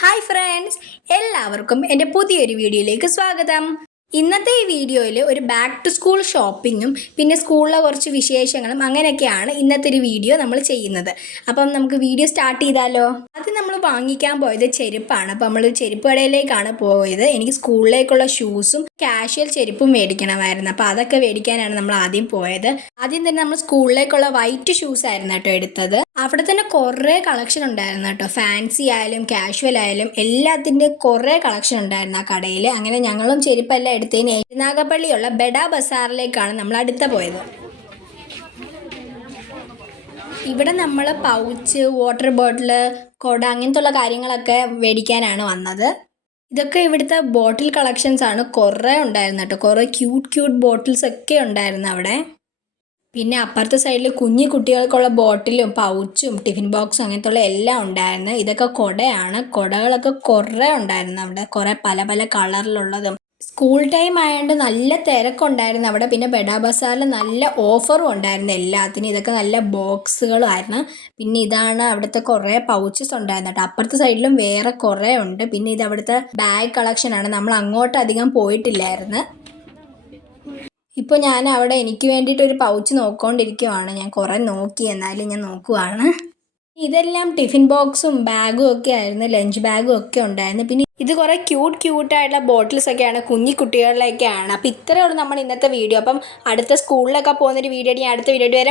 Hi friends, എല്ലാവർക്കും എൻ്റെ പുതിയൊരു വീഡിയോയിലേക്ക് സ്വാഗതം. ഇന്നത്തെ ഈ വീഡിയോയിൽ ഒരു ബാക്ക് ടു സ്കൂൾ ഷോപ്പിങ്ങും പിന്നെ സ്കൂളിലെ കുറച്ച് വിശേഷങ്ങളും അങ്ങനെയൊക്കെയാണ് ഇന്നത്തെ ഒരു വീഡിയോ നമ്മൾ ചെയ്യുന്നത്. അപ്പം നമുക്ക് വീഡിയോ സ്റ്റാർട്ട് ചെയ്താലോ. ആദ്യം നമ്മൾ വാങ്ങിക്കാൻ പോയത് ചെരുപ്പാണ്. അപ്പോൾ നമ്മൾ ചെരുപ്പ് കടയിലേക്കാണ് പോയത്. എനിക്ക് സ്കൂളിലേക്കുള്ള ഷൂസും കാഷ്വൽ ചെരുപ്പും മേടിക്കണമായിരുന്നു. അപ്പോൾ അതൊക്കെ മേടിക്കാനാണ് നമ്മൾ ആദ്യം പോയത്. ആദ്യം തന്നെ നമ്മൾ സ്കൂളിലേക്കുള്ള വൈറ്റ് ഷൂസ് ആയിരുന്നു കേട്ടോ എടുത്തത്. അവിടെ തന്നെ കുറേ കളക്ഷൻ ഉണ്ടായിരുന്നു കേട്ടോ. ഫാൻസി ആയാലും കാഷ്വൽ ആയാലും എല്ലാത്തിൻ്റെ കുറേ കളക്ഷൻ ഉണ്ടായിരുന്നു ആ കടയിൽ. അങ്ങനെ ഞങ്ങളും ചെരുപ്പെല്ലാം എടുത്തതിന് എഴുനാഗപ്പള്ളിയുള്ള ബെഡ ബസാറിലേക്കാണ് നമ്മൾ അടുത്ത പോയത്. ഇവിടെ നമ്മൾ പൗച്ച്, വാട്ടർ ബോട്ടിൽ, കൊട അങ്ങനത്തെ കാര്യങ്ങളൊക്കെ മേടിക്കാനാണ് വന്നത്. ഇതൊക്കെ ഇവിടുത്തെ ബോട്ടിൽ കളക്ഷൻസ് ആണ്. കുറേ ഉണ്ടായിരുന്നു കേട്ടോ. കുറേ ക്യൂട്ട് ബോട്ടിൽസ് ഒക്കെ ഉണ്ടായിരുന്നു അവിടെ. പിന്നെ അപ്പുറത്തെ സൈഡിൽ കുഞ്ഞു കുട്ടികൾക്കുള്ള ബോട്ടിലും പൗച്ചും ടിഫിൻ ബോക്സും അങ്ങനത്തെ എല്ലാം ഉണ്ടായിരുന്നു. ഇതൊക്കെ കുടയാണ്. കുടകളൊക്കെ കുറേ ഉണ്ടായിരുന്നു അവിടെ. കുറേ പല പല കളറിലുള്ളതും. സ്കൂൾ ടൈം ആയതുകൊണ്ട് നല്ല തിരക്കുണ്ടായിരുന്നു അവിടെ. പിന്നെ ബെഡ ബസാറിൽ നല്ല ഓഫറും ഉണ്ടായിരുന്നു എല്ലാത്തിനും. ഇതൊക്കെ നല്ല ബോക്സുകളും ആയിരുന്നു. പിന്നെ ഇതാണ് അവിടുത്തെ കുറേ പൗച്ചസ് ഉണ്ടായിരുന്നു കേട്ടോ. അപ്പുറത്തെ സൈഡിലും വേറെ കുറേ ഉണ്ട്. പിന്നെ ഇത് അവിടുത്തെ ബാഗ് കളക്ഷനാണ്. നമ്മൾ അങ്ങോട്ട് അധികം പോയിട്ടില്ലായിരുന്നു. ഇപ്പോൾ ഞാൻ അവിടെ എനിക്ക് വേണ്ടിയിട്ടൊരു പൗച്ച് നോക്കിക്കൊണ്ടിരിക്കുവാണ്. ഞാൻ കുറേ നോക്കി, എന്നാലും ഞാൻ നോക്കുവാണ്. ഇതെല്ലാം ടിഫിൻ ബോക്സും ബാഗും ഒക്കെ ആയിരുന്നു. ലഞ്ച് ബാഗും ഒക്കെ ഉണ്ടായിരുന്നു. പിന്നെ ഇത് കുറേ ക്യൂട്ടായിട്ടുള്ള ബോട്ടിൽസ് ഒക്കെയാണ്, കുഞ്ഞി കുട്ടികളിലേക്കാണ്. അപ്പോൾ ഇത്രയേ ഉള്ളൂ നമ്മൾ ഇന്നത്തെ വീഡിയോ. അപ്പം അടുത്ത സ്കൂളിലൊക്കെ പോകുന്നൊരു വീഡിയോ ഞാൻ അടുത്ത വീഡിയോ വരെ